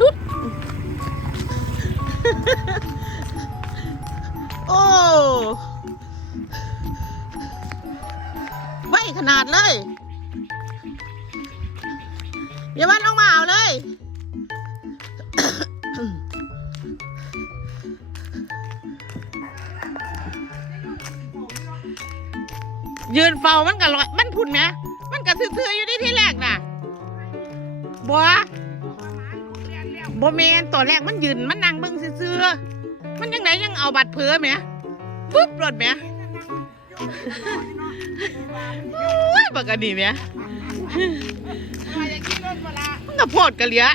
ลุดโอ้ไว้ขนาดเลย อย่าวันลงมาเอาเลย ยืนเฝ้ามันก็ลอยมันพุ่นไหมมันก็ซื่อๆอยู่ในที่แรกน่ะบัวบ่แมนตัวแรกมันยืนมันนั่งเบิ่งซื่อๆมันยังไงยังเอาบัตรเผือไหมปุ๊บรถไหมโอ้ยบักกะดีไหมมาอย่างนี้รถเวลามันก็โพดกะเหลีย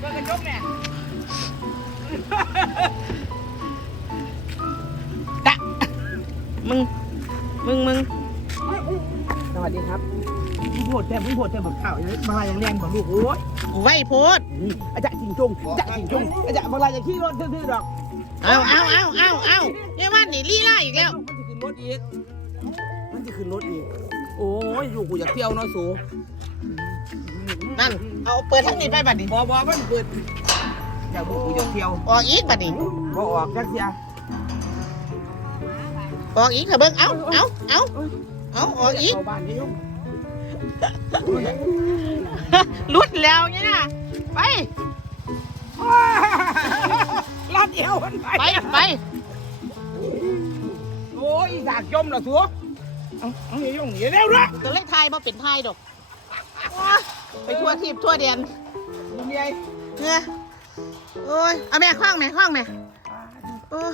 เป็นอดกระจกเนี่ยตะมึง มึงมึงสวัสดีครับมึงโผดแต่มึงโผดแต่แบบข่าวมาอย่างแรงบอกลูกโอ้ยไว้โพดอาจารย์จิงจงอาจารย์จิงจงอาจารย์เวลาอย่างขี่รถซื่อๆดอกเอาเอาเอาเอาเอาเยาวันนี่ลี่ล่าอีกแล้ว มันจะขึ้นรถอีกมันจะขึ้นรถอีก โอ้ยอยู่กูอยากเที่ยวเนาะสูนั่น เอาเปิดทั้งนี้ไปบัดนี้บอบอมันเปิดอยากกูกูอยากเที่ยว ออกอีกบัดนี้บอออกจักเสีย ออกอีกค่ะเบิ้งเอาเอาเอาเอาออกอีกเข้าบ้านนี่ยุ่งลุดแล้วเนี่ยนะไปลาดเดียวมันไปไป ไป โอ้ยสากจมเหรอสัวเอาเอาอย่ายุ่งอย่าเร็วนะตัวเลขไทายบ่เป็นไทายดอกว้าไปทั่วทีบทั่วเดียนมึงใหญ่เนี่ยโอ้ย เอาแม่คว้างแม่คว้างแม่โอ้ย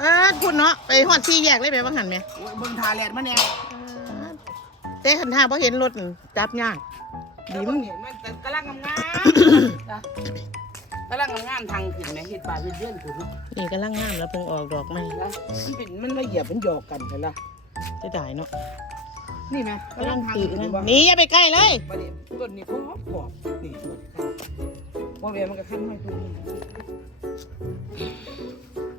เปิดพุ่นเนาะไปหอดซี่แยกเลยแม่บังหันแม่โอ้ยเบิ่งทาแลดมาเนี่ยเต้ขันท่าเพราะเห็นรถจับยากดีดีมึมึงงเห็นมันแต่กำลังงามๆจ้ะกำลังงามๆทางขึ้นไหมเฮ็ดปลาเฮ็ดเลื่อนขึ้นเนาะนี่กำลังงามแล้วเพิ่งออกดอกใหม่นะมันเป็นมันละเอียดมันหยอกกันเห็นละจะได้เนาะนี่ไหมกำลังทางตีขึ้นนะบ่หนี่อย่าไปใกล้เลย ประเดี๋ยวต้นนี้ขอบขอบนี่ต้นว่าเวียนมันก็ขั้นไม่ตัวนี้